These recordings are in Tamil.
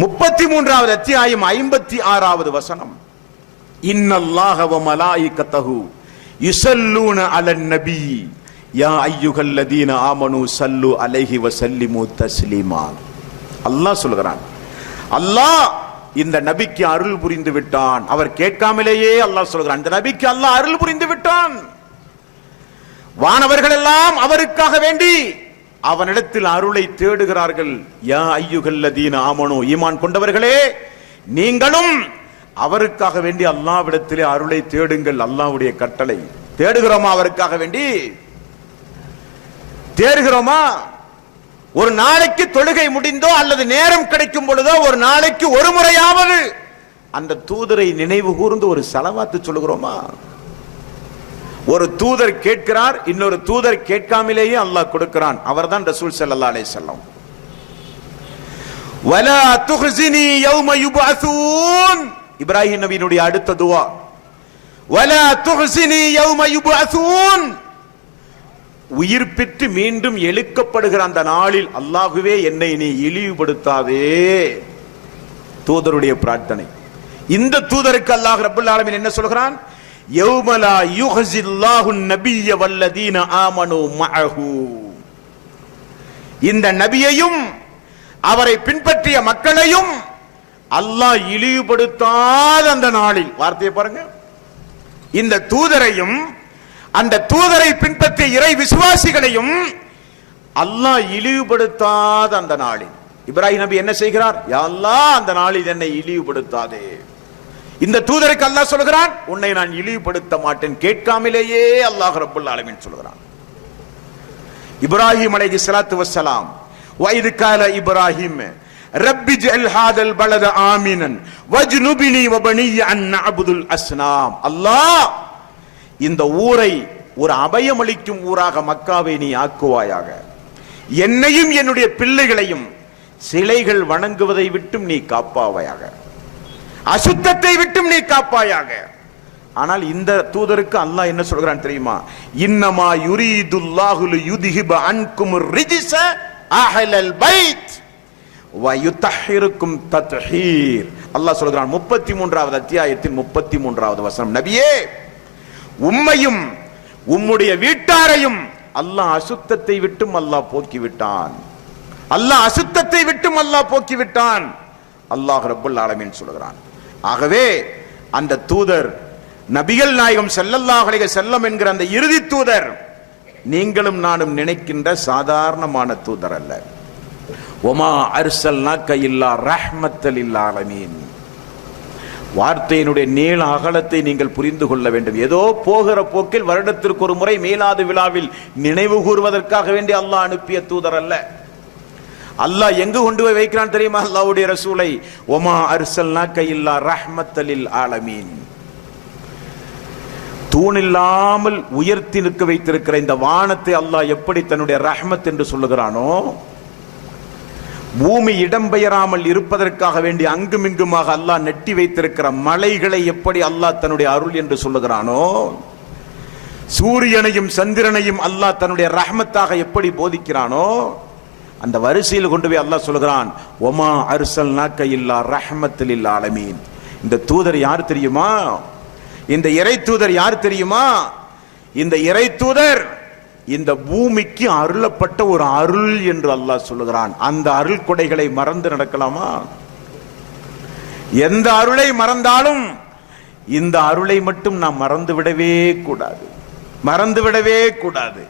33வது அத்தியாயம் 56வது வசனம். இன்னல்லாஹ வ மலாயிகத்தஹு யுஸல்லூன அலன் நபி யா அய்யுஹல்லதீன ஆமனூ ஸல்லு அலைஹி வ ஸல்லிமு தஸ்லீமா. அல்லாஹ் சொல்கிறான், அல்லாஹ் இந்த நபிக்கு அருள் புரிந்து விட்டான். அவர் கேட்காமலேயே அல்லாஹ் சொல்கிறான், இந்த நபிக்கு அல்லாஹ் அருள் புரிந்து விட்டான். வானவர்கள் எல்லாம் அவருக்காக வேண்டி அவனிடத்தில் அருளை தேடுகிறார்கள். யா அய்யுஹல்லதீன ஆமனூ, ஈமான் கொண்டவர்களே நீங்களும் அவருக்காக வேண்டி அல்லாஹ்விடத்திலே அருளை தேடுங்கள். அல்லாஹ்வுடைய கட்டளை. தேடுகிறோமா? அவருக்காக வேண்டி தேடுகிறோமா? ஒரு நாளைக்கு தொழுகை முடிந்தோ அல்லது நேரம் கிடைக்கும் பொழுதோ ஒரு நாளைக்கு ஒரு முறையாவது அந்த தூதரை நினைவு கூர்ந்து ஒரு ஸலவாத்து சொல்லுகிறோமா? ஒரு தூதர் கேட்கிறார், இன்னொரு தூதர் கேட்காமலேயே அல்லாஹ் கொடுக்கிறான். அவர்தான் ரசூல் ஸல்லல்லாஹு அலைஹி வஸல்லம். வலா துஹ்ஸினி யௌம யுபஅஸூன், இப்ராஹிம் நபியினுடைய அடுத்த துஆ. வலா துஹ்ஸினி யௌம யுபஅஸூன், உயிர் பெற்று மீண்டும் எழுக்கப்படுகிற அந்த நாளில் அல்லாஹ்வே என்னை நீ இழிவுபடுத்தாதே. தூதருடைய பிரார்த்தனை. இந்த தூதருக்கு அல்லாஹ் ரப்பல் ஆலமீன் என்ன சொல்கிறான்? யௌமலா யுஹ்ஸில்லாஹு நபிய்ய வல்லதீன ஆமனூ மஅஹு, இந்த நபியையும் அவரை பின்பற்றிய மக்களையும் அல்லாஹ் இழிவுபடுத்தாத அந்த நாளில். வார்த்தையை பாருங்க. இந்த தூதரையும் அந்த தூதரை பின்பற்றிய இறை விசுவாசிகளையும் அல்லாஹ் இழிவுபடுத்தாத அந்த நாளில் இப்ராஹிம் நபி என்ன செய்கிறார்? யா அல்லாஹ், அந்த நாளில் என்னை இழிவுபடுத்தாதே. இந்த தூதருக்கு அல்லாஹ் சொல்கிறான், உன்னை நான் இழிவுபடுத்த மாட்டேன். கேட்காமலேயே அல்லாஹ் ரப்பல் ஆலமீன் சொல்கிறான். இப்ராஹிம் அலைஹிஸ்ஸலாத்து வஸ்ஸலாம், வஇது கால இப்ராஹிம் ரப்பி ஜஅல் ஹாதல் பலத ஆமினன் வஜ்னுபினி வபனிய அன் நஅபுதுல் அஸ்னாம். அல்லாஹ், இந்த ஊரை ஒரு அபயமளிக்கும் ஊராக மக்காவை நீ ஆக்குவாயாக. என்னையும் என்னுடைய பிள்ளைகளையும் சிலைகள் வணங்குவதை விட்டும் நீ காப்பாவாயாக, அசுத்தத்தை விட்டும் நீ காப்பாயாக. ஆனால் இந்த தூதருக்கு அல்லாஹ் என்ன சொல்கிறான் தெரியுமா? இன்னமா யுரீதுல்லாஹு லியுத்ஹிப அன்கும் ரிஜ்ஸ அஹ்லல் பைத் வ யுத்தஹிருக்கும் தத்ஹீர். அல்லாஹ் சொல்கிறான் 33வது அத்தியாயத்தின் 33வது வசனம், நபியே, உம்மையும் உம்முடைய வீட்டாரையும் அல்லாஹ் அசுத்தத்தை விட்டும் அல்லாஹ் போக்கிவிட்டான். அல்லாஹ் அசுத்தத்தை விட்டும் அல்லாஹ் போக்கிவிட்டான். அல்லாஹ் ரப்பல் ஆலமீன் சொல்கிறான். ஆகவே அந்த தூதர் நபிகள் நாயகம் ஸல்லல்லாஹு அலைஹி வஸல்லம் என்கிற அந்த இறுதி தூதர் நீங்களும் நானும் நினைக்கின்ற சாதாரணமான தூதர் அல்ல. வமா அர்ஸல்னாக இல்லா ரஹ்மத்தல் லில் ஆலமீன். வார்த்தையினுடைய நீள அகலத்தை நீங்கள் புரிந்து கொள்ள வேண்டும். ஏதோ போகிற போக்கில் வருடத்திற்கு ஒரு முறை மீலாது விழாவில் நினைவு கூறுவதற்காக வேண்டி அல்லாஹ் அனுப்பிய தூதர் அல்ல. அல்லாஹ் எங்கு கொண்டு போய் வைக்கிறான் தெரியுமா? அல்லாஹ்வுடைய ரசூலை வமா அர்ஸல்னாக இல்லா ரஹ்மத்தல் லில் ஆலமீன். தூணில்லாமல் உயர்த்தி நிற்க வைத்திருக்கிற இந்த வானத்தை அல்லாஹ் எப்படி தன்னுடைய ரஹ்மத் என்று சொல்லுகிறானோ, பூமி இடம்பெயராமல் இருப்பதற்காக வேண்டி அங்குமிங்குமாக அல்லாஹ் நெட்டி வைத்திருக்கிற மலைகளை எப்படி அல்லாஹ் தன்னுடைய அருள் என்று சொல்லுகிறானோ, சூரியனையும் சந்திரனையும் அல்லாஹ் தன்னுடைய ரஹ்மத்தாக எப்படி போதிக்கிறானோ, அந்த வரிசையில் கொண்டு போய் அல்லாஹ் சொல்லுகிறான் ஒமா அர்ஸல்னாக இல்லா ரஹ்மத்தல் லில் ஆலமீன். இந்த தூதர் யார் தெரியுமா? இந்த இறை தூதர் யார் தெரியுமா? இந்த இறை தூதர் இந்த பூமிக்கு அருளப்பட்ட ஒரு அருள் என்று அல்லாஹ் சொல்லுகிறான். அந்த அருள் கொடைகளை மறந்து நடக்கலாமா? எந்த அருளை மறந்தாலும் இந்த அருளை மட்டும் நாம் மறந்து விடவே கூடாது, மறந்து விடவே கூடாது.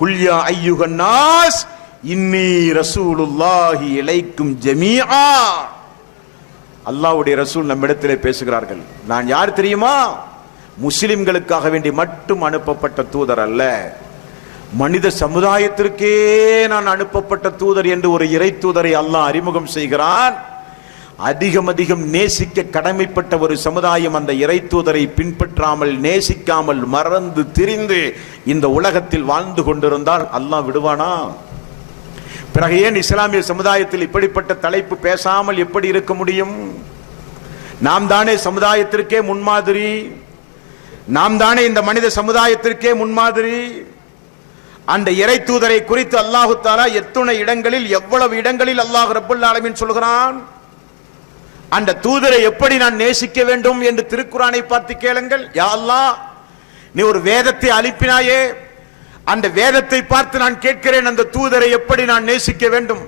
குல் யா அய்யுஹன் நாஸ் இன்னி ரசூலுல்லாஹி இலைக்கும் ஜமீஆ. அல்லாஹ்வுடைய ரசூல் நம்மிடத்திலே பேசுகிறார்கள். நான் யார் தெரியுமா? முஸ்லிம்களுக்காக வேண்டி மட்டும் அனுப்பப்பட்ட தூதர் அல்ல, மனித சமுதாயத்திற்கே நான் அனுப்பப்பட்ட தூதர் என்று ஒரு இறை தூதரை அல்லாஹ் அறிமுகம் செய்கிறான். அதிகம் அதிகம் நேசிக்க கடமைப்பட்ட ஒரு சமுதாயம் அந்த இறை தூதரை பின்பற்றாமல் நேசிக்காமல் மறந்து திரிந்து இந்த உலகத்தில் வாழ்ந்து கொண்டிருந்தால் அல்லாஹ் விடுவானா? பிறகு ஏன் இஸ்லாமிய சமுதாயத்தில் இப்படிப்பட்ட தலைப்பு பேசாமல் எப்படி இருக்க முடியும்? நாம் தானே சமுதாயத்திற்கே முன்மாதிரி, நாம் தானே இந்த மனித சமுதாயத்திற்கே முன்மாதிரி. அந்த இறை தூதரை குறித்து அல்லாஹு தஆலா எத்துணை இடங்களில் எவ்வளவு இடங்களில் அல்லாஹ் ரப்பல் ஆலமீன் சொல்கிறான். அந்த தூதரை எப்படி நான் நேசிக்க வேண்டும் என்று திருக்குரானை பார்த்து கேளுங்கள். யா அல்லாஹ், நீ ஒரு வேதத்தை அனுப்பினாயே, அந்த வேதத்தை பார்த்து நான் கேட்கிறேன், அந்த தூதரை எப்படி நான் நேசிக்க வேண்டும்,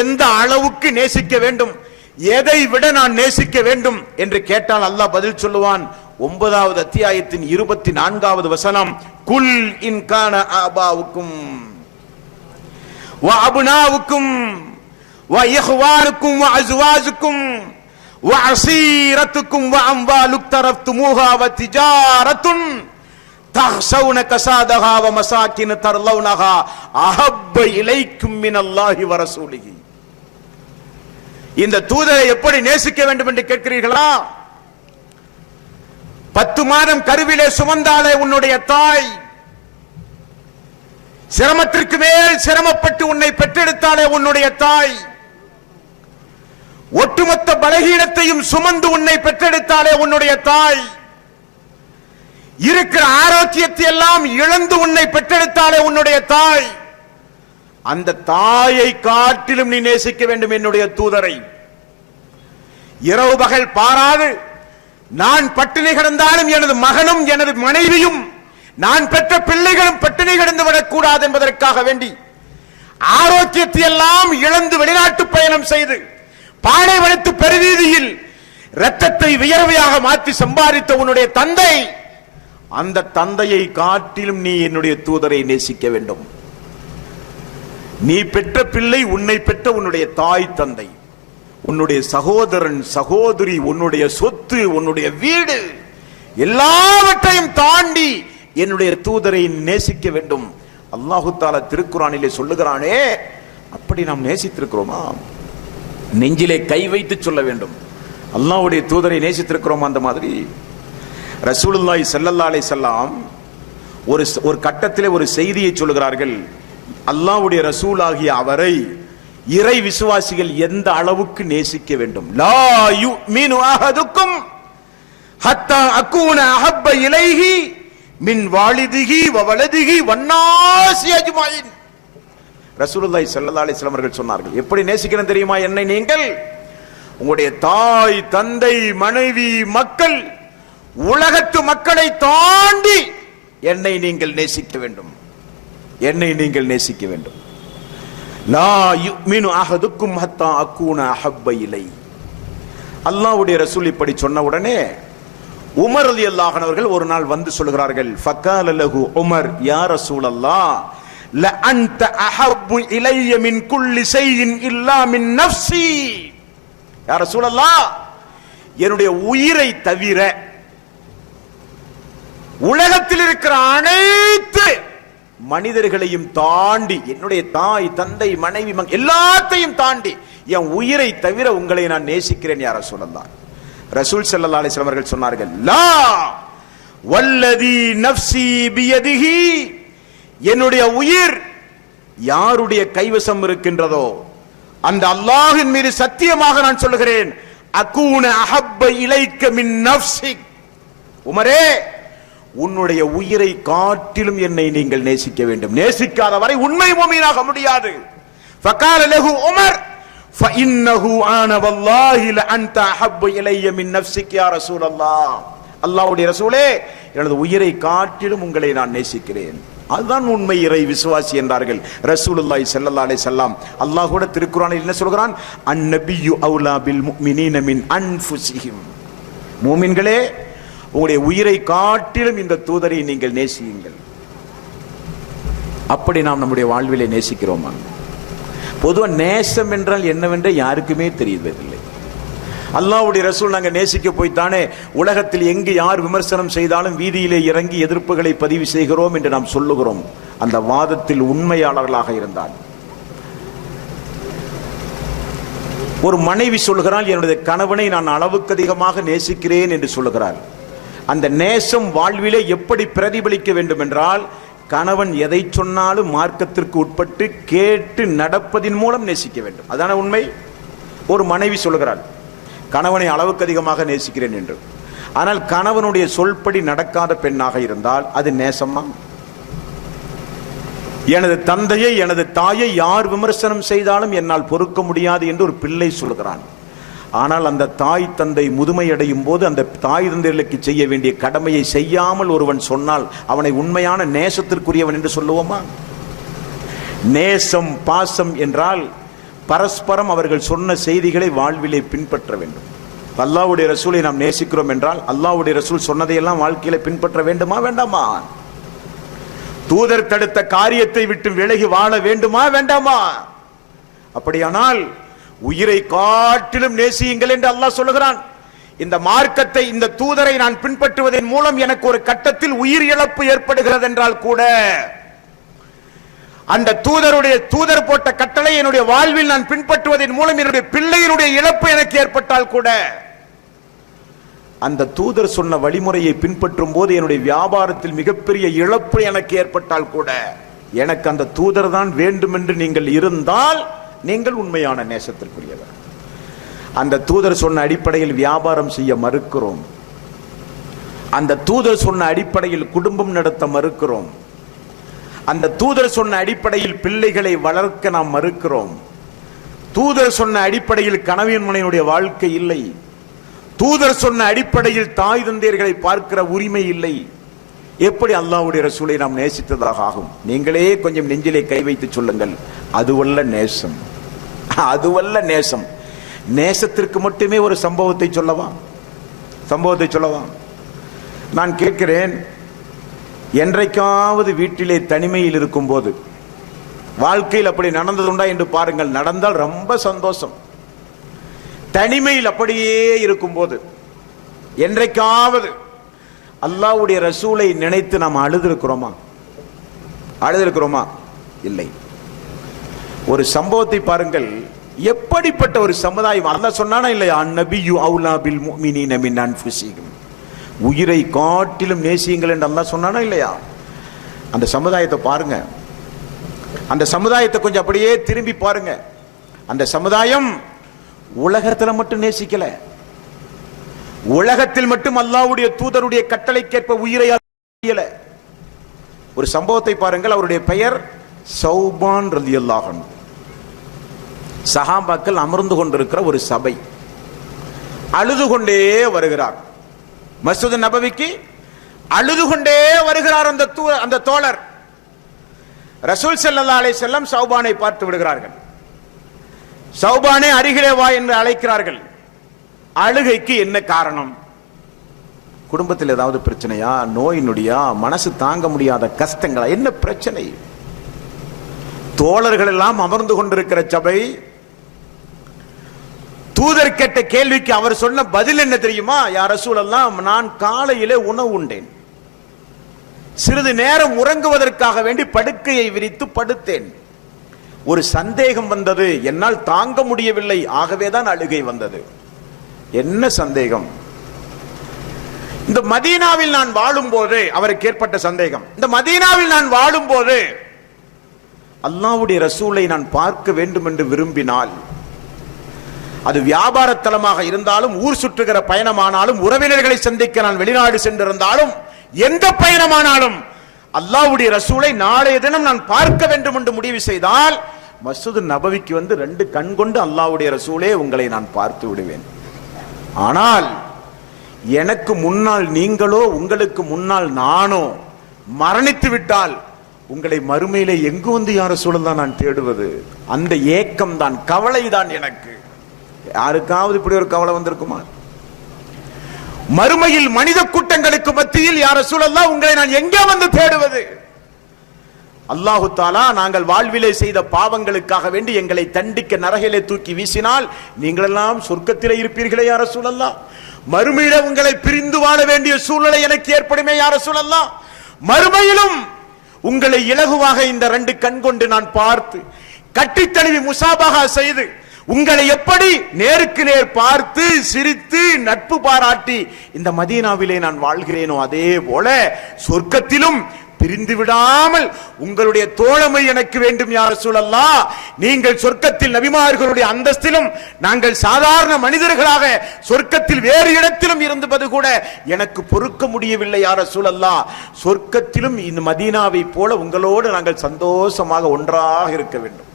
எந்த அளவுக்கு நேசிக்க வேண்டும், எதை விட நான் நேசிக்க வேண்டும் என்று கேட்டால் அல்லாஹ் பதில் சொல்லுவான். 9வது அத்தியாயத்தின் 24வது வசனம், குல் இன் கான ஆபாவுக்கும் வ அப்னாவுக்கும் வ இஹ்வானுக்கும் வ அஸ்வாஜுக்கும் வ அஸீரத்துக்கும் வ அம்வாலுக் தரஃப்துமூஹா வ திஜாரத்துன் தஹ்ஷவுன கஸாதஹா வ மசாகின் தர்லவுனஹா அஹப்ப இலைக்கும் மினல்லாஹி வ ரசூலிஹி. இந்த தூதரை எப்படி நேசிக்க வேண்டும் என்று கேட்கிறீர்களா? 10 மாதம் கருவிலே சுமந்தாலே உன்னுடைய தாய், சிரமத்திற்கு மேல் சிரமப்பட்டு உன்னை பெற்றெடுத்தாலே உன்னுடைய தாய், ஒட்டுமொத்த பலகீனத்தையும் சுமந்து உன்னை பெற்றெடுத்தாலே உன்னுடைய தாய், இருக்கிற ஆரோக்கியத்தை எல்லாம் இழந்து உன்னை பெற்றெடுத்தாலே உன்னுடைய தாய், அந்த தாயை காட்டிலும் நீ நேசிக்க வேண்டும் என்னுடைய தூதரை. இரவு பகல் பாராது நான் பட்டினி கிடந்தாலும் எனது மகனும் எனது மனைவியும் நான் பெற்ற பிள்ளைகளும் பட்டினி கிடந்து விடக்கூடாது என்பதற்காக வேண்டி ஆரோக்கியத்தை எல்லாம் இழந்து வெளிநாட்டு பயணம் செய்து பாலைவனத்து பெருவீதியில் இரத்தத்தை வியர்வையாக மாற்றி சம்பாதித்த உன்னுடைய தந்தை, அந்த தந்தையை காட்டிலும் நீ என்னுடைய தூதரை நேசிக்க வேண்டும். நீ பெற்ற பிள்ளை, உன்னை பெற்ற உன்னுடைய தாய் தந்தை, உன்னுடைய சகோதரன் சகோதரி, உன்னுடைய சொத்து, உன்னுடைய வீடு, எல்லாவற்றையும் தாண்டி என்னுடைய தூதரை நேசிக்க வேண்டும். அல்லாஹு தஆலா திருக்குர்ஆனிலே சொல்லுகிறானே, அப்படி நாம் நேசித்திருக்கிறோமா? நெஞ்சிலே கை வைத்து சொல்ல வேண்டும், அல்லாஹ்வுடைய தூதரை நேசித்திருக்கிறோமா? அந்த மாதிரி ரசூலுல்லாஹி ஸல்லல்லாஹு அலைஹி வஸல்லம் ஒரு கட்டத்திலே ஒரு செய்தியை சொல்லுகிறார்கள். அல்லாஹ்வுடைய ரசூலாகிய அவரை இறை விசுவாசிகள் எந்த அளவுக்கு நேசிக்க வேண்டும். லா யுமினு அஹதுக்கும் ஹத்தா அகூன அஹப்ப இலைஹி மின் வாலிதிஹி வ வலதிஹி வன்னாஸி அஜ்மாயின். ரசூலுல்லாஹி ஸல்லல்லாஹு அலைஹி வஸல்லம் அவர்கள் சொன்னார்கள், எப்படி நேசிக்கணும் தெரியுமா என்னை நீங்கள்? உங்களுடைய தாய் தந்தை மனைவி மக்கள் உலகத்து மக்களை தாண்டி என்னை நீங்கள் நேசிக்க வேண்டும், என்னை நீங்கள் நேசிக்க வேண்டும். லா யுமினு அஹதுக்கும் ஹத்தா அகூன அஹப்ப இலை. அல்லாஹ்வுடைய ரசூல் இப்படி சொன்ன உடனே உமர் ரலியல்லாஹு அன்ஹு அவர்கள் ஒரு நாள் வந்து சொல்கிறார்கள். ஃபகால லஹு உமர், யா ரசூலல்லாஹ் ல அன்த அஹப்பு இலைய மின் குல்லி ஷைஇன் இல்லா மின் நஃப்ஸி. யா ரசூலல்லாஹ், என்னுடைய உயிரை தவிர உலகத்தில் இருக்கிற அனைத்து மனிதர்களையும் தாண்டி, என்னுடைய தாய் தந்தை மனைவி எல்லாத்தையும் தாண்டி என் உயிரை தவிர உங்களை நான் நேசிக்கிறேன் யா ரசூலல்லாஹ். ரசூல் ஸல்லல்லாஹு அலைஹி வஸல்லம் அவர்கள் சொன்னார்கள், லா வல்லதி நஃப்ஸி பியதிஹி, என்னுடைய உயிர் யாருடைய கைவசம் இருக்கின்றதோ அந்த அல்லாஹ்வின் மீது சத்தியமாக நான் சொல்லுகிறேன், அகூன அஹப்ப இலைக்க மின் நஃப்ஸிக். உமரே, உன்னுடைய உயிரை காட்டிலும் என்னை நீங்கள் நேசிக்க வேண்டும். நேசிக்காத வரை உண்மை முஃமினாக முடியாது. ஃபகால லஹு உமர் ஃபஇன்னஹு ஆன வல்லாஹி லஅன்த அஹப்பு இலைய மின் நஃப்ஸிக் யா ரசூலல்லாஹ். அல்லாஹ்வுடைய ரசூலே, எனது உயிரை காட்டிலும் உங்களை நான் நேசிக்கிறேன். அதுதான் உண்மை இறை விசுவாசி என்றார்கள் ரசூலுல்லாஹி ஸல்லல்லாஹு அலைஹி வஸல்லம். அல்லாஹ் கூட திருக்குர்ஆனில் என்ன சொல்கிறான்? அன்-நபிய்யு அவுலா பில் முஃமினீன மின் அன்ஃபுஸிஹிம். மூமின்களே, உங்களுடைய உயிரை காட்டிலும் இந்த தூதரை நீங்கள் நேசியுங்கள். அப்படி நாம் நம்முடைய வாழ்விலே நேசிக்கிறோமா? பொதுவாக நேசம் என்றால் என்னவென்று யாருக்குமே தெரிவதில்லை. அல்லாஹ்வுடைய ரசூல் நாங்கள் நேசிக்க போய்த்தானே உலகத்தில் எங்கு யார் விமர்சனம் செய்தாலும் வீதியிலே இறங்கி எதிர்ப்புகளை பதிவு செய்கிறோம் என்று நாம் சொல்லுகிறோம். அந்த வாதத்தில் உண்மையாளர்களாக இருந்தால், ஒரு மனைவி சொல்கிறாள், என்னுடைய கணவனை நான் அளவுக்கு அதிகமாக நேசிக்கிறேன் என்று சொல்லுகிறாள். அந்த நேசம் வாழ்விலே எப்படி பிரதிபலிக்க வேண்டும் என்றால், கணவன் எதை சொன்னாலும் மார்க்கத்திற்கு உட்பட்டு கேட்டு நடப்பதின் மூலம் நேசிக்க வேண்டும். அதான உண்மை. ஒரு மனைவி சொல்கிறாள், கணவனை அளவுக்கு அதிகமாக நேசிக்கிறேன் என்று. ஆனால் கணவனுடைய சொல்படி நடக்காத பெண்ணாக இருந்தால் அது நேசமா? எனது தந்தையை எனது தாயை யார் விமர்சனம் செய்தாலும் என்னால் பொறுக்க முடியாது என்று ஒரு பிள்ளை சொல்கிறான். ஆனால் அந்த தாய் தந்தை முதுமை அடையும் போது அந்த தாய் தந்தைகளுக்கு செய்ய வேண்டிய கடமையை செய்யாமல் ஒருவன் சொன்னால் அவனை உண்மையான நேசத்திற்குரியவன் என்று சொல்லுவோமா? நேசம், பாசம் என்றால் பரஸ்பரம் அவர்கள் சொன்ன செய்திகளை வாழ்விலே பின்பற்ற வேண்டும். அல்லாஹ்வுடைய ரசூலை நாம் நேசிக்கிறோம் என்றால் அல்லாஹ்வுடைய ரசூல் சொன்னதையெல்லாம் வாழ்க்கையில பின்பற்ற வேண்டுமா வேண்டாமா? தூதர் தடுத்த காரியத்தை விட்டு விலகி வாழ வேண்டுமா வேண்டாமா? அப்படியானால் உயிரை காட்டிலும் நேசியுங்கள் என்று அல்லாஹ் சொல்லுகிறான். இந்த மார்க்கத்தை, இந்த தூதரை நான் பின்பற்றுவதன் மூலம் எனக்கு ஒரு கட்டத்தில் உயிர் இழப்பு ஏற்படுகிறது என்றால் கூட, அந்த தூதர் போட்ட கட்டளை என்னுடைய வாழ்வில் நான் பின்பற்றுவதன் மூலம் என்னுடைய பிள்ளையினுடைய இழப்பு எனக்கு ஏற்பட்டால் கூட, அந்த தூதர் சொன்ன வழிமுறையை பின்பற்றும் போது என்னுடைய வியாபாரத்தில் மிகப்பெரிய இழப்பு எனக்கு ஏற்பட்டால் கூட, எனக்கு அந்த தூதர் தான் வேண்டும் என்று நீங்கள் இருந்தால் நீங்கள் உண்மையான நேசத்திற்குரியவர். அந்த தூதர் சொன்ன அடிப்படையில் வியாபாரம் செய்ய மறுக்கிறோம். அந்த தூதர் சொன்ன அடிப்படையில் குடும்பம் நடத்த மறுக்கிறோம். அந்த தூதர் சொன்ன அடிப்படையில் பிள்ளைகளை வளர்க்க நாம் மறுக்கிறோம். தூதர் சொன்ன அடிப்படையில் கணவன் மனைவியுடைய வாழ்க்கை இல்லை. தூதர் சொன்ன அடிப்படையில் தாய் தந்தையர்களை பார்க்கிற உரிமை இல்லை. எப்படி அல்லாஹ்வுடைய ரசூலை நாம் நேசித்ததாக ஆகும்? நீங்களே கொஞ்சம் நெஞ்சிலே கை வைத்து சொல்லுங்கள். அதுவல்ல நேசம், அதுவல்ல நேசம். நேசத்திற்கு மட்டுமே ஒரு சம்பவத்தை சொல்லவா? நான் கேட்கிறேன், என்றைக்காவது வீட்டிலே தனிமையில் இருக்கும் போது வாழ்க்கையில் அப்படி நடந்ததுண்டா என்று பாருங்கள். நடந்தால் ரொம்ப சந்தோஷம். தனிமையில் அப்படியே இருக்கும் போது என்றைக்காவது அல்லாஹ்வுடைய ரசூலை நினைத்து நாம் அழுதிருக்கிறோமா? இல்லை. ஒரு சம்பவத்தை பாருங்கள். எப்படிப்பட்ட ஒரு சமுதாயம்! அல்லாஹ் சொன்னானா இல்லையா? அந்நபியு அவுலா பில் முஃமினீன மின் அன்ஃபுஸிஹிம், உயிரை காட்டிலும் நேசியுங்கள் என்று அல்லாஹ் சொன்னானா இல்லையா? அந்த சமுதாயத்தை பாருங்க. அந்த சமுதாயத்தை கொஞ்சம் அப்படியே திரும்பி பாருங்க. அந்த சமுதாயம் உலகத்துல மட்டும் நேசிக்கல, உலகத்தில் மட்டும் அல்லாஹ்வுடைய தூதருடைய கட்டளைக்கேற்ப உயிரை அறியல. ஒரு சம்பவத்தை பாருங்கள். அவருடைய பெயர் சௌபான் ரலியல்லாஹு அன்ஹு. சஹாபாக்கள் அமர்ந்து கொண்டிருக்கிற ஒரு சபை. அழுது கொண்டே வருகிறார் மஸ்ஜித் நபவிக்கு. அழுது கொண்டே வருகிறார் அந்த தோழர். ரசூல் ஸல்லல்லாஹு அலைஹி வஸல்லம் சௌபானை பார்த்து விடுகிறார்கள். சௌபானே அருகிலே வா என்று அழைக்கிறார்கள். அழுகைக்கு என்ன காரணம்? குடும்பத்தில் ஏதாவது பிரச்சனையா, நோய் நொடியா, மனசு தாங்க முடியாத கஷ்டங்களா, என்ன பிரச்சனை? தோழர்கள் எல்லாம் அமர்ந்து கொண்டிருக்கிற சபை. தூதர் கேட்ட கேள்விக்கு அவர் சொன்ன பதில் என்ன தெரியுமா? யா ரசூலல்லாஹ், நான் காலையிலே உணவு உண்டேன், சிறிது நேரம் உறங்குவதற்காக வேண்டி படுக்கையை விரித்து படுத்தேன். ஒரு சந்தேகம் வந்தது, என்னால் தாங்க முடியவில்லை, ஆகவேதான் அழுகை வந்தது. என்ன சந்தேகம்? இந்த மதீனாவில் நான் வாழும் போது அவருக்கு ஏற்பட்ட சந்தேகம். இந்த மதீனாவில் நான் வாழும் போது அல்லாஹ்வுடைய ரசூலை நான் பார்க்க வேண்டும் என்று விரும்பினால், அது வியாபார தலமாக இருந்தாலும், ஊர் சுற்றுகிற பயணமானாலும், உறவினர்களை சந்திக்க நான் வெளிநாடு சென்றிருந்தாலும், எந்த பயணமானாலும் அல்லாஹ்வுடைய ரசூலை நாளைய தினம் நான் பார்க்க வேண்டும் என்று முடிவு செய்தால், மஸ்ஜித் நபவிக்கு வந்து 2 கண் கொண்டு அல்லாஹ்வுடைய ரசூலே, உங்களை நான் பார்த்து விடுவேன். ஆனால் எனக்கு முன்னால் நீங்களோ, உங்களுக்கு முன்னால் நானோ மரணித்து விட்டால் உங்களை மறுமையிலே எங்கு வந்து யா ரசூலல்லாஹ் நான் தேடுவது? அந்த ஏக்கம் தான், கவலை தான் எனக்கு. யாருக்காவது இப்படி ஒரு கவலை வந்திருக்குமா? மறுமையில் மனித கூட்டங்களுக்கு மத்தியில் யா ரசூலல்லாஹ் உங்களை நான் எங்கே வந்து தேடுவது? அல்லாஹு தஆலா நாங்கள் வாழ்விலே செய்த பாவங்களுக்காக வேண்டி எங்களை தண்டிக்க நரகிலே தூக்கி வீசினால், நீங்கள் எல்லாம் சொர்க்கத்திலே இருப்பீர்களே யா ரசூலல்லாஹ். மறுமையிலே உங்களை பிரிந்து வாழ வேண்டிய சூழ்நிலை எனக்கு ஏற்படுமே யா ரசூலல்லாஹ். மறுமையிலும் உங்களை இலகுவாக இந்த 2 கண் கொண்டு நான் பார்த்து, கட்டி தழுவி முசாபஹா செய்து, உங்களை எப்படி நேருக்கு நேர் பார்த்து சிரித்து நட்பு பாராட்டி இந்த மதீனாவிலே நான் வாழ்கிறேனோ, அதே போல சொர்க்கத்திலும் பிரிந்து விடாமல் உங்களுடைய தோழமை எனக்கு வேண்டும் யா ரசூலல்லாஹ். நீங்கள் சொர்க்கத்தில் நபிமார்களுடைய அந்தஸ்திலும், நாங்கள் சாதாரண மனிதர்களாக சொர்க்கத்தில் வேறு இடத்திலும் இருந்தது கூட எனக்கு பொறுக்க முடியவில்லை யா ரசூலல்லாஹ். சொர்க்கத்திலும் இந்த மதீனாவை போல உங்களோடு நாங்கள் சந்தோஷமாக ஒன்றாக இருக்க வேண்டும்.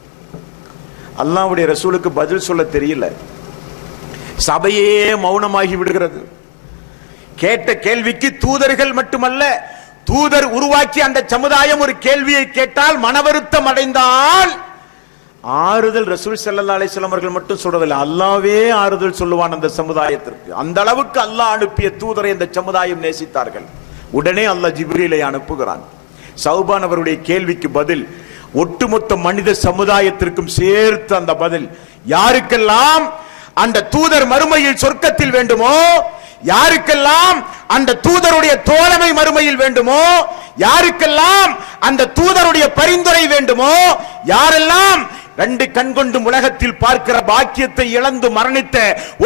அல்லாஹ்வுடைய ரசூலுக்கு பதில் சொல்ல தெரியல. சபையே மௌனமாகி விடுகிறது. கேட்ட கேள்விக்கு தூதர்கள் மட்டுமல்ல, தூதர் உருவாக்கி அந்த சமுதாயம் ஒரு கேள்வியை கேட்டால் மனவருத்தம் அடைந்தால் ஆறுதல் ரசூல் ஸல்லல்லாஹு அலைஹி வஸல்லம் அவர்கள் மட்டும் சொல்றதில்லை, அல்லாஹ்வே ஆறுதல் சொல்லுவான் அந்த சமுதாயத்திற்கு. அந்த அளவுக்கு அல்லாஹ் அனுப்பிய தூதரை இந்த சமுதாயம் நேசித்தார்கள். உடனே அல்லாஹ் ஜிப்ரீலை அனுப்புகிறான். சௌபான் அவருடைய கேள்விக்கு பதில் ஒட்டுமொத்த மனித சமுதாயத்திற்கும் சேர்த்து அந்த பதில். யாருக்கெல்லாம் அந்த தூதர் மறுமையில் சொர்க்கத்தில் வேண்டுமோ, யாருக்கெல்லாம் அந்த தூதருடைய தோழமை மறுமையில் வேண்டுமோ, யாருக்கெல்லாம் அந்த தூதருடைய பரிந்துரை வேண்டுமோ, யாரெல்லாம் ரெண்டு கண் கொண்டு உலகத்தில் பார்க்கிற பாக்கியத்தை இழந்து மரணித்த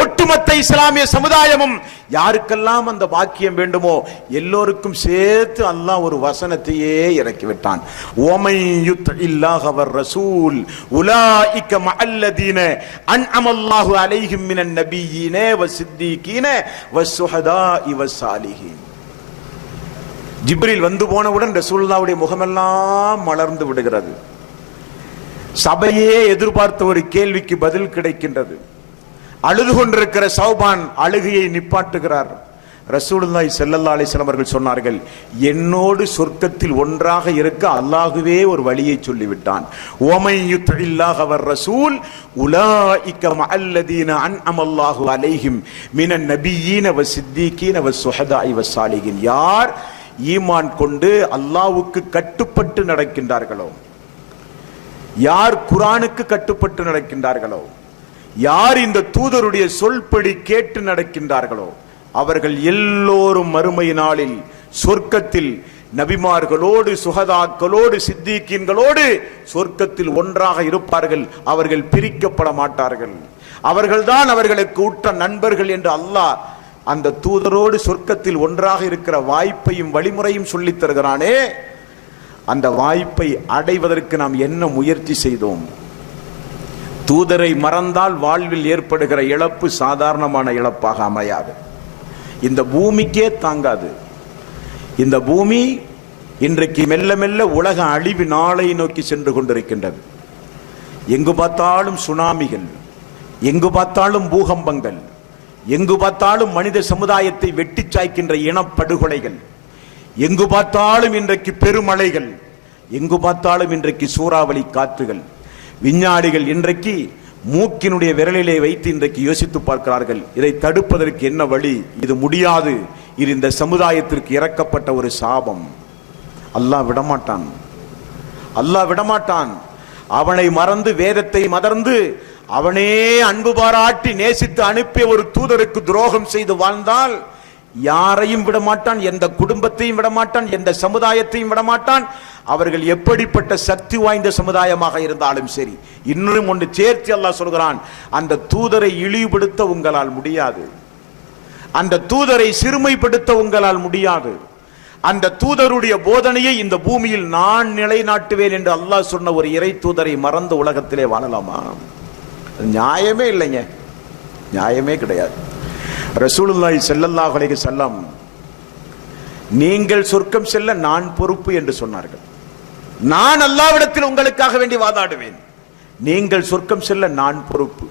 ஒட்டுமொத்த இஸ்லாமிய சமுதாயமும் யாருக்கெல்லாம் அந்த பாக்கியம் வேண்டுமோ எல்லோருக்கும் சேர்த்து அல்லாஹ் ஒரு வசனத்தையே இறக்கி விட்டான். ஓமை யுத்இல்லாஹ வர் ரசூல் உலாயிக மஅல்லதீன அன்அமல்லாஹு அலைஹிம் மினன் நபிய்யீன வஸ்ஸித்தீகீன வஸ்ஸுஹதாஇ வஸ்ஸாலிஹீன். ஜிப்ரீல் வந்து போனவுடன் ரசூலுல்லாஹ்வுடைய முகமெல்லாம் மலர்ந்து விடுகிறது. சபையே எதிர்பார்த்த ஒரு கேள்விக்கு பதில் கிடைக்கின்றது. அழுது கொண்டிருக்கிற சௌபான் அழுகையை நிப்பாட்டுகிறார். ரசூலுல்லாஹி ஸல்லல்லாஹு அலைஹி வஸல்லம் அவர்கள் சொன்னார்கள், என்னோடு சொர்க்கத்தில் ஒன்றாக இருக்க அல்லாஹ்வே ஒரு வழியை சொல்லிவிட்டான். ஓமை யுத்இல்லாஹ வர் ரசூல் உலாயிக மஅல்லதீன அன்அமல்லாஹு அலைஹிம் மினன் நபிய்யீன வஸ்ஸித்தீகீன வஸ்ஸுஹதாஇ வஸ்ஸாலிஹீன். யார் ஈமான் கொண்டு அல்லாஹ்வுக்கு கட்டுப்பட்டு நடக்கின்றார்களோ, யார் குர்ஆனுக்கு கட்டுப்பட்டு நடக்கின்றார்களோ, யார் இந்த தூதருடைய சொல்படி கேட்டு நடக்கின்றார்களோ அவர்கள் எல்லோரும் மறுமை நாளில் சொர்க்கத்தில் நபிமார்களோடு சுஹதாக்களோடு சித்திகீன்களோடு சொர்க்கத்தில் ஒன்றாக இருப்பார்கள். அவர்கள் பிரிக்கப்பட மாட்டார்கள். அவர்கள்தான் அவர்களுக்கு உற்ற நண்பர்கள் என்று அல்லாஹ் அந்த தூதரோடு சொர்க்கத்தில் ஒன்றாக இருக்கிற வாய்ப்பையும் வழிமுறையும் சொல்லித் தருகிறானே, அந்த வாய்ப்பை அடைவதற்கு நாம் என்ன முயற்சி செய்தோம்? தூதரை மறந்தால் வாழ்வில் ஏற்படுகிற இழப்பு சாதாரணமான இழப்பாக அமையாது. இந்த பூமிக்கே தாங்காது. இந்த பூமி இன்றைக்கு மெல்ல மெல்ல உலக அழிவு நாளை நோக்கி சென்று கொண்டிருக்கின்றது. எங்கு பார்த்தாலும் சுனாமிகள், எங்கு பார்த்தாலும் பூகம்பங்கள், எங்கு பார்த்தாலும் மனித சமுதாயத்தை வெட்டி சாய்க்கின்ற இனப்படுகொலைகள், எங்கு பார்த்தாலும் இன்றைக்கு பெருமழைகள், எங்கு பார்த்தாலும் இன்றைக்கு சூறாவளி காற்றுகள். விஞ்ஞானிகள் இன்றைக்கு மூக்கினுடைய விரலிலே வைத்து இன்றைக்கு யோசித்து பார்க்கிறார்கள், இதை தடுப்பதற்கு என்ன வழி? இது முடியாது, இது இந்த சமுதாயத்திற்கு இறக்கப்பட்ட ஒரு சாபம். அல்லாஹ் விடமாட்டான், அல்லாஹ் விடமாட்டான். அவனை மறந்து வேதத்தை மறந்து அவனே அன்பு பாராட்டி நேசித்து அனுப்பிய ஒரு தூதருக்கு துரோகம் செய்து வாழ்ந்தால் யாரையும் விடமாட்டான், எந்த குடும்பத்தையும் விடமாட்டான், எந்த சமுதாயத்தையும் விடமாட்டான். அவர்கள் எப்படிப்பட்ட சக்தி வாய்ந்த சமுதாயமாக இருந்தாலும் சரி. இன்னும் ஒன்று சேர்த்து அல்லாஹ் சொல்கிறான், அந்த தூதரை இழிவுபடுத்த உங்களால் முடியாது, அந்த தூதரை சிறுமைப்படுத்த உங்களால் முடியாது. அந்த தூதருடைய போதனையை இந்த பூமியில் நான் நிலைநாட்டுவேன் என்று அல்லாஹ் சொன்ன ஒரு இறை தூதரை மறந்த உலகத்திலே வாழலாமா? நியாயமே இல்லைங்க, நியாயமே கிடையாது. ரசூலுல்லாஹி ஸல்லல்லாஹு அலைஹி வஸல்லம் நீங்கள் சொர்க்கம் செல்ல நான் பொறுப்பு என்று சொன்னார்கள். நான் அல்லாஹ்விடத்தில் உங்களுக்காக வேண்டி வாதாடுவேன், நீங்கள் சொர்க்கம் செல்ல நான் பொறுப்பு.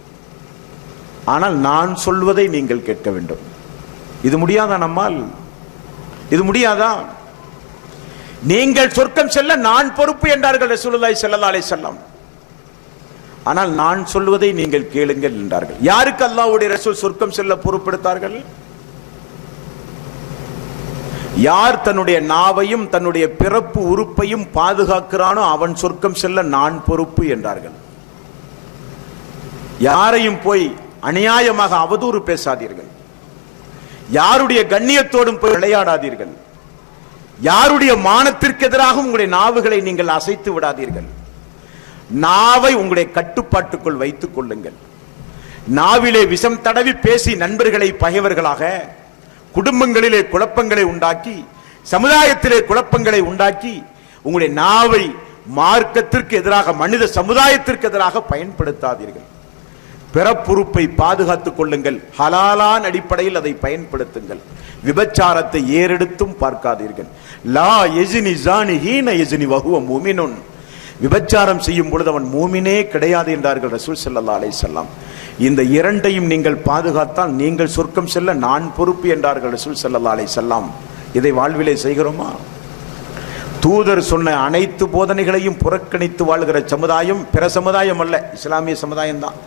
ஆனால் நான் சொல்வதை நீங்கள் கேட்க வேண்டும். இது முடியாதா நம்மால்? இது முடியாதா? நீங்கள் சொர்க்கம் செல்ல நான் பொறுப்பு என்றார்கள் ரசூலுல்லாஹி ஸல்லல்லாஹு அலைஹி வஸல்லம். ஆனால் நான் சொல்வதை நீங்கள் கேளுங்கள் என்றார்கள். யாருக்கு அல்லாஹ்வுடைய ரசூல் சொர்க்கம் செல்ல பொறுப்பெடுத்தார்கள்? யார் தன்னுடைய நாவையும் தன்னுடைய பிறப்பு உறுப்பையும் பாதுகாக்கிறானோ அவன் சொர்க்கம் செல்ல நான் பொறுப்பு என்றார்கள். யாரையும் போய் அநியாயமாக அவதூறு பேசாதீர்கள், யாருடைய கண்ணியத்தோடும் போய் விளையாடாதீர்கள், யாருடைய மானத்திற்கு எதிராக உங்களுடைய நாவுகளை நீங்கள் அசைத்து விடாதீர்கள். நாவை உங்களுடைய கட்டுப்பாட்டுக்குள் வைத்துக் கொள்ளுங்கள். நாவிலே விஷம் தடவி பேசி நண்பர்களை பகைவர்களாக, குடும்பங்களிலே குழப்பங்களை உண்டாக்கி, சமுதாயத்திலே குழப்பங்களை உண்டாக்கி, உங்களுடைய நாவை மார்க்கத்திற்கு எதிராக, மனித சமுதாயத்திற்கு எதிராக பயன்படுத்தாதீர்கள். பிறப்புறுப்பை பாதுகாத்துக் கொள்ளுங்கள். ஹலாலான அடிப்படையில் அதை பயன்படுத்துங்கள். விபச்சாரத்தை ஏறெடுத்தும் பார்க்காதீர்கள். லா யஜ்னி ஜானி ஹீன யஜ்னி வஹுவ முஃமினுன். விபச்சாரம் செய்யும் பொழுது அவன் மூமினே கிடையாது என்றார்கள் ரசூல் ஸல்லல்லாஹு அலைஹி வஸல்லம். இந்த இரண்டையும் நீங்கள் பாதுகாத்தால் நீங்கள் சொர்க்கம் செல்ல நான் பொறுப்பு என்றார்கள் ரசூல் ஸல்லல்லாஹு அலைஹி வஸல்லம். இதை வாழ்விலே செய்கிறோமா? தூதர் சொன்ன அனைத்து போதனைகளையும் புறக்கணித்து வாழ்கிற சமுதாயம் பிற சமுதாயம் அல்ல, இஸ்லாமிய சமுதாயம் தான்.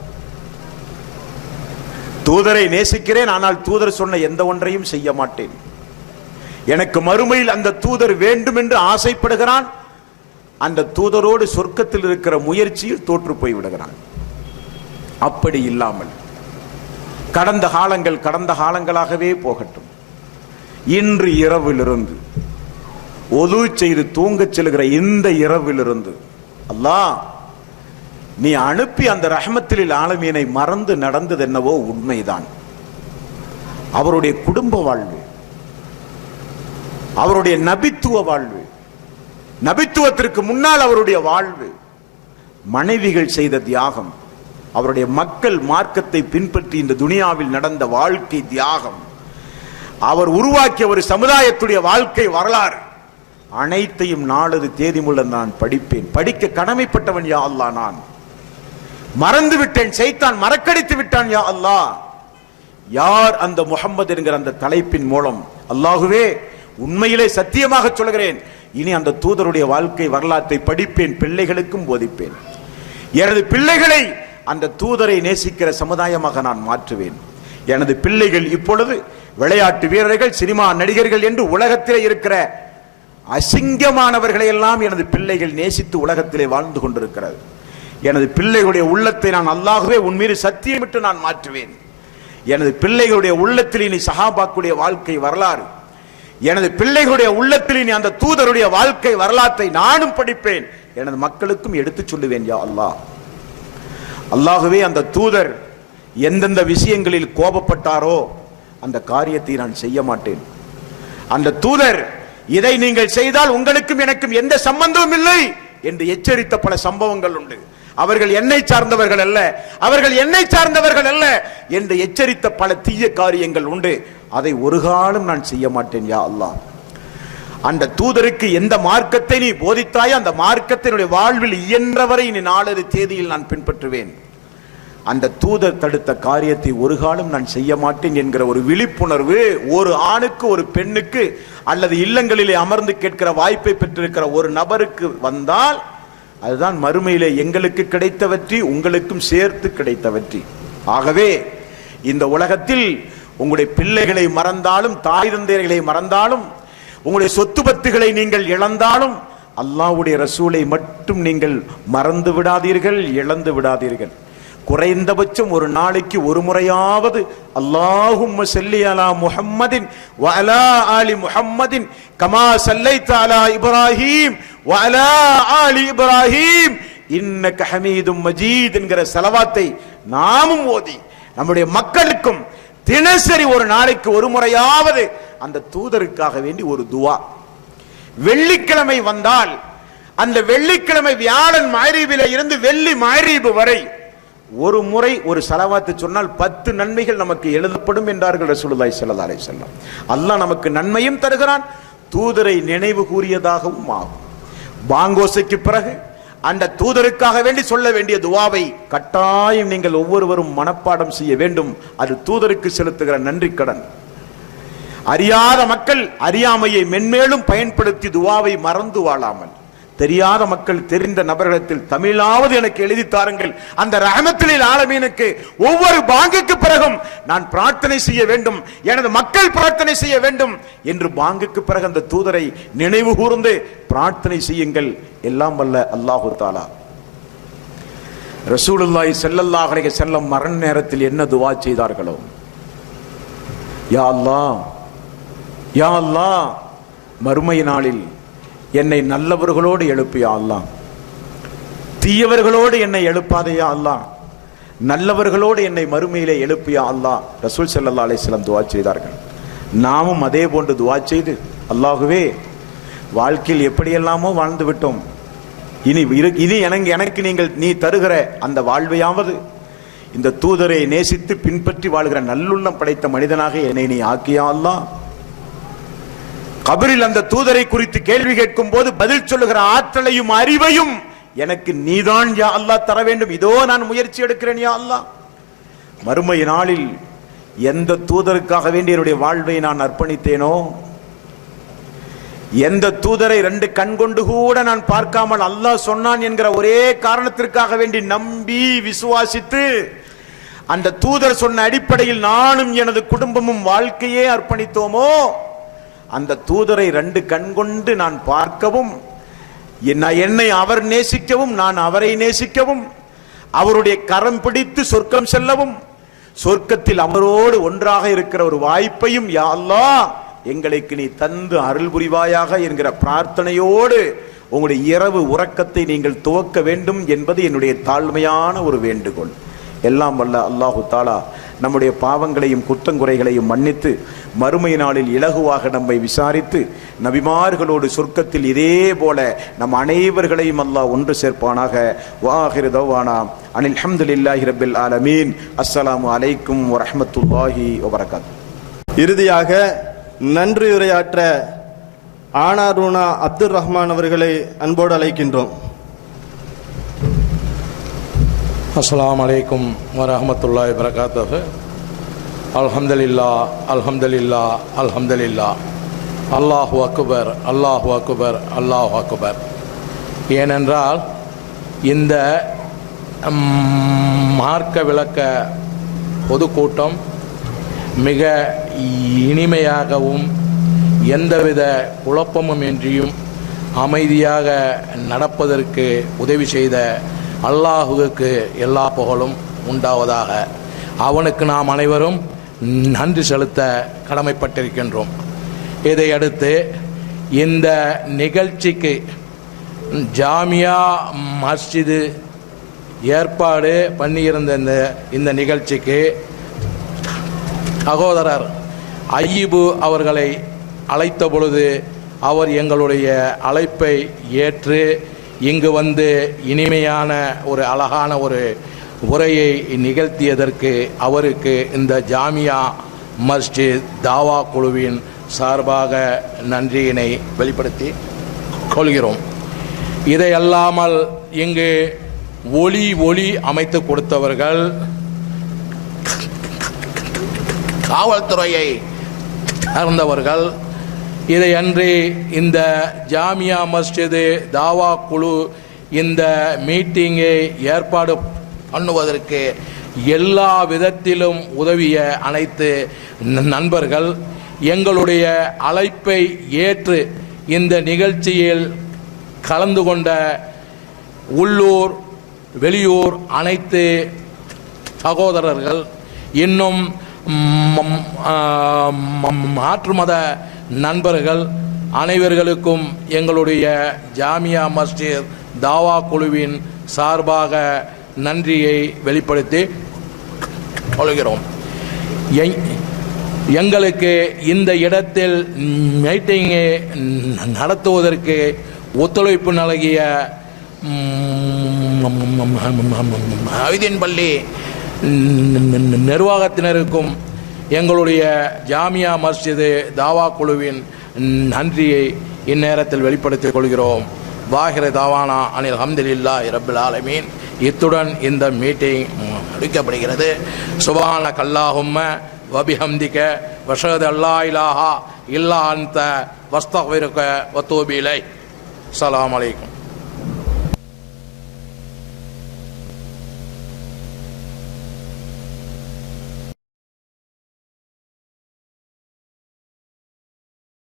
தூதரை நேசிக்கிறேன், ஆனால் தூதர் சொன்ன எந்த ஒன்றையும் செய்ய மாட்டேன். எனக்கு மறுமையில் அந்த தூதர் வேண்டும் என்று ஆசைப்படுகிறான். அந்த தூதரோடு சொர்க்கத்தில் இருக்கிற முயற்சியில் தோற்று போய் விடுகிறான். அப்படி இல்லாமல் கடந்த காலங்கள் கடந்த காலங்களாகவே போகட்டும். இன்று இரவிலிருந்து ஒது செய்து தூங்கச் செல்கிற இந்த இரவிலிருந்து அல்லாஹ் நீ அனுப்பி அந்த ரஹ்மத்தில் ஆலமீனை மறந்து நடந்தது என்னவோ உண்மைதான். அவருடைய குடும்ப வாழ்வு, அவருடைய நபித்துவ வாழ்வு, நபித்துவத்திற்கு முன்னால் அவருடைய வாழ்வு, மனைவிகள் செய்த தியாகம், அவருடைய மக்கள் மார்க்கத்தை பின்பற்றி இந்த துனியாவில் நடந்த வாழ்க்கை தியாகம், அவர் உருவாக்கிய ஒரு சமுதாயத்துடைய வாழ்க்கை வரலாறு அனைத்தையும் நாளது தேதி மூலம் நான் படிப்பேன். படிக்க கடமைப்பட்டவன் யா அல்லாஹ். நான் மறந்து விட்டேன், சைத்தான் மறக்கடித்து விட்டான் யா அல்லாஹ். யார் அந்த முஹம்மது என்கிற அந்த தலைப்பின் மூலம் அல்லாஹுவே உண்மையிலே சத்தியமாக சொல்கிறேன், இனி அந்த தூதருடைய வாழ்க்கை வரலாற்றை படிப்பேன், பிள்ளைகளுக்கும் போதிப்பேன். எனது பிள்ளைகளை அந்த தூதரை நேசிக்கிற சமுதாயமாக நான் மாற்றுவேன். எனது பிள்ளைகள் இப்பொழுது விளையாட்டு வீரர்கள், சினிமா நடிகர்கள் என்று உலகத்திலே இருக்கிற அசிங்கமானவர்களை எல்லாம் எனது பிள்ளைகள் நேசித்து உலகத்திலே வாழ்ந்து கொண்டிருக்கிறது. எனது பிள்ளைகளுடைய உள்ளத்தை நான் அல்லாஹ்வே உன் மீது சத்தியமிட்டு நான் மாற்றுவேன். எனது பிள்ளைகளுடைய உள்ளத்தில் இனி சஹாபாக்குடைய வாழ்க்கை வரலாறு, எனது பிள்ளைகளுடைய உள்ளத்தில் இனி அந்த தூதருடைய வாழ்க்கை வரலாற்றை நானும் படிப்பேன், எனது மக்களுக்கும் எடுத்துச் சொல்லுவேன் யா அல்லாஹ். அல்லாஹ்வே அந்த தூதர் எந்தெந்த விஷயங்களில் கோபப்பட்டாரோ அந்த காரியத்தை நான் செய்ய மாட்டேன். அந்த தூதர் இதை நீங்கள் செய்தால் உங்களுக்கும் எனக்கும் எந்த சம்பந்தமும் இல்லை என்று எச்சரித்த பல சம்பவங்கள் உண்டு. அவர்கள் என்னை சார்ந்தவர்கள் அல்ல, அவர்கள் என்னை சார்ந்தவர்கள் அல்ல என்று எச்சரித்த பல தீய காரியங்கள் உண்டு. அதை ஒரு காலம் நான் செய்ய மாட்டேன் யா அல்லாஹ். அந்த தூதருக்கு எந்த மார்க்கத்தை நீ போதித்தாயோ அந்த மார்க்கத்தினுடைய வாழ்வில் இயன்றவரை நீ நாளது தேதியில் நான் பின்பற்றுவேன். அந்த தூதர் தடுத்த காரியத்தை ஒரு காலம் நான் செய்ய மாட்டேன் என்கிற ஒரு விழிப்புணர்வு ஒரு ஆணுக்கு, ஒரு பெண்ணுக்கு, அல்லது இல்லங்களிலே அமர்ந்து கேட்கிற வாய்ப்பை பெற்றிருக்கிற ஒரு நபருக்கு வந்தால் அதுதான் மறுமையிலே எங்களுக்கு கிடைத்த வெற்றி, உங்களுக்கும் சேர்த்து கிடைத்த வெற்றி. ஆகவே இந்த உலகத்தில் உங்களுடைய பிள்ளைகளை மறந்தாலும், தாய் தந்தையர்களை மறந்தாலும், உங்களுடைய சொத்து பத்துகளை நீங்கள் இழந்தாலும் அல்லாஹ்வுடைய ரசூலை மட்டும் நீங்கள் மறந்து விடாதீர்கள், இழந்து விடாதீர்கள். குறைந்தபட்சம் ஒரு நாளைக்கு ஒரு முறையாவது அல்லாஹும்ம ஸல்லி அலா முஹம்மதின் வ அலா ஆலி முஹம்மதின் கமா ஸல்லைத அலா இப்ராஹீம் வ அலா ஆலி இப்ராஹீம் இன்னக ஹமீதும் மஜீத் என்கிற ஸலவாத்தை நாமும் ஓதி நம்முடைய மக்களுக்கும் தினசரி ஒரு நாளைக்கு ஒரு முறையாவது அந்த தூதருக்காக வேண்டி ஒரு துவா. வெள்ளிக்கிழமை வந்தால் அந்த வெள்ளிக்கிழமை வியாழன் மக்ரிபிலே இருந்து வெள்ளி மக்ரிப் வரை ஒரு முறை ஒரு ஸலவாத்து சொன்னால் 10 நன்மைகள் நமக்கு எழுதப்படும் என்றார்கள் ரசூலுல்லாஹி ஸல்லல்லாஹு அலைஹி வஸல்லம். அல்லாஹ் நமக்கு நன்மையும் தருகிறான், தூதரை நினைவு கூறியதாகவும் ஆகும். பாங்கோசைக்கு பிறகு அந்த தூதருக்காக வேண்டி சொல்ல வேண்டிய துவாவை கட்டாயம் நீங்கள் ஒவ்வொருவரும் மனப்பாடம் செய்ய வேண்டும். அது தூதருக்கு செலுத்துகிற நன்றி கடன். அறியாத மக்கள் அறியாமையை மென்மேலும் பயன்படுத்தி துவாவை மறந்து வாழாமல், தெரியாத மக்கள் தெரிந்த நபர்களிடத்தில் தமிழாவது எனக்கு எழுதி தாருங்கள், அந்த ரஹ்மத்துல் ஆலமீனுக்கு ஒவ்வொரு பாங்குக்கு பிறகும் நான் பிரார்த்தனை செய்ய வேண்டும், எனது மக்கள் பிரார்த்தனை செய்ய வேண்டும் என்று பாங்குக்கு பிறகு அந்த தூதரை நினைவு கூர்ந்து பிரார்த்தனை செய்யுங்கள். எல்லாம் வல்ல அல்லாஹு தஆலா ரசூலுல்லாஹி ஸல்லல்லாஹு அலைஹி வஸல்லம் மரண நேரத்தில் என்ன துஆ செய்தார்களோ, யா அல்லாஹ் யா அல்லாஹ் மறுமை நாளில் என்னை நல்லவர்களோடு எழுப்பியா அல்லாஹ், தீயவர்களோடு என்னை எழுப்பாதையா அல்லாஹ், நல்லவர்களோடு என்னை மறுமையிலே எழுப்பியா அல்லாஹ் ரசூல் ஸல்லல்லாஹு அலைஹி வஸல்லம் துஆ செய்தார்கள். நாமும் அதே போன்று துஆ செய்து, அல்லாஹ்வே வாழ்க்கையில் எப்படியெல்லாமோ வாழ்ந்து விட்டோம், இனி எனக்கு நீங்கள் நீ தருகிற அந்த வாழ்வையாவது இந்த தூதரை நேசித்து பின்பற்றி வாழ்கிற நல்லுள்ளம் படைத்த மனிதனாக என்னை நீ ஆக்கியா அல்லாஹ். கபரில் அந்த தூதரை குறித்து கேள்வி கேட்கும் போது பதில் சொல்லுகிற ஆற்றலையும் அறிவையும் எனக்கு நீதான் யா அல்லாஹ் தர வேண்டும். இதோ நான் முயற்சி எடுக்கிறேன் யா அல்லாஹ். மறுமை நாளில் எந்த தூதருக்காக வேண்டி என்னுடைய வாழ்வை நான் அர்ப்பணித்தேனோ, எந்த தூதரை 2 கண் கொண்டு கூட நான் பார்க்காமல் அல்லாஹ் சொன்னான் என்கிற ஒரே காரணத்திற்காக வேண்டி நம்பி விசுவாசித்து அந்த தூதர் சொன்ன அடிப்படையில் நானும் எனது குடும்பமும் வாழ்க்கையே அர்ப்பணித்தோமோ, அந்த தூதரை 2 கண் கொண்டு நான் பார்க்கவும், என்னை அவர் நேசிக்கவும், நான் அவரை நேசிக்கவும், அவருடைய கரம் பிடித்து சொர்க்கம் செல்லவும், சொர்க்கத்தில் அவரோடு ஒன்றாக இருக்கிற ஒரு வாய்ப்பையும் யா அல்லாஹ் எங்களுக்கு நீ தந்து அருள் புரிவாயாக என்கிற பிரார்த்தனையோடு உங்களுடைய இரவு உறக்கத்தை நீங்கள் துவக்க வேண்டும் என்பது என்னுடைய தாழ்மையான ஒரு வேண்டுகோள். எல்லாம் வல்ல அல்லாஹு தாலா நம்முடைய பாவங்களையும் குற்றங்குறைகளையும் மன்னித்து மறுமை நாளில் இலகுவாக நம்மை விசாரித்து நபிமார்களோடு சொர்க்கத்தில் இதே போல நம் அனைவர்களையும் அல்லாஹ் ஒன்று சேர்ப்பானாக. வாஹிரு தவானா அனில் ஹம்துலில்லாஹி ரப்பில் ஆலமீன். அஸ்ஸலாமு அலைக்கும் வரஹ்மத்துல்லாஹி வபரகாத்துஹு. இறுதியாக நன்றியுரையாற்ற ஆனாரூனா அப்துல் ரஹ்மான் அவர்களை அன்போடு அழைக்கின்றோம். அஸ்ஸலாமு அலைக்கும் வரஹ்மத்துல்லாஹி வபரகாத்துஹு. அல்ஹம்துலில்லாஹ் அல்ஹம்துலில்லாஹ் அல்ஹம்துலில்லாஹ். அல்லாஹு அக்பர் அல்லாஹு அக்பர் அல்லாஹு அக்பர். ஏனென்றால் இந்த மார்க்க விளக்க பொதுக்கூட்டம் மிக இனிமையாகவும் எந்தவித குழப்பமும் இன்றியும் அமைதியாக நடப்பதற்கு உதவி செய்த அல்லாஹுவுக்கு எல்லா புகழும் உண்டாவதாக. அவனுக்கு நாம் அனைவரும் நன்றி செலுத்த கடமைப்பட்டிருக்கின்றோம். இதையடுத்து இந்த நிகழ்ச்சிக்கு ஜாமியா மஸ்ஜிது ஏற்பாடு பண்ணியிருந்த இந்த நிகழ்ச்சிக்கு சகோதரர் ஐயிபு அவர்களை அழைத்த பொழுது அவர் எங்களுடைய அழைப்பை ஏற்று இங்கு வந்து இனிமையான ஒரு அழகான ஒரு உரையை நிகழ்த்தியதற்கு அவருக்கு இந்த ஜாமியா மஸ்ஜித் தாவா குழுவின் சார்பாக நன்றியினை வெளிப்படுத்தி கொள்கிறோம். இதை அல்லாமல் இங்கு ஒளி அமைத்து கொடுத்தவர்கள் காவல்துறையை சார்ந்தவர்கள். இதையன்றி இந்த ஜாமியா மஸ்ஜிது தாவா குழு இந்த மீட்டிங்கை ஏற்பாடு பண்ணுவதற்கு எல்லா விதத்திலும் உதவிய அனைத்து நண்பர்கள், எங்களுடைய அழைப்பை ஏற்று இந்த நிகழ்ச்சியில் கலந்து கொண்ட உள்ளூர் வெளியூர் அனைத்து சகோதரர்கள், இன்னும் மாற்று மத நண்பர்கள் அனைவர்களுக்கும் எங்களுடைய ஜாமியா மஸ்ஜித் தாவா குழுவின் சார்பாக நன்றியை வெளிப்படுத்தி கொள்கிறோம். எங்களுக்கு இந்த இடத்தில் மீட்டிங்கை நடத்துவதற்கு ஒத்துழைப்பு நல்கிய பள்ளி நிர்வாகத்தினருக்கும் எங்களுடைய ஜாமியா மஸ்ஜிது தாவா குழுவின் நன்றியை இந்நேரத்தில் வெளிப்படுத்திக் கொள்கிறோம். வாஹிர தாவானா அனில் ஹம்துலில்லாஹி ரப்பில் ஆலமீன். இத்துடன் இந்த மீட்டிங் முடிக்கப்படுகிறது. சுப்ஹானக அல்லாஹும்ம வபிஹம்திக வஷஹது அல்லா இலாஹா இல்லா அன்த வஸ்தக்ஃபிருக வதூபு இலைக். அஸ்ஸலாமு அலைக்கும்.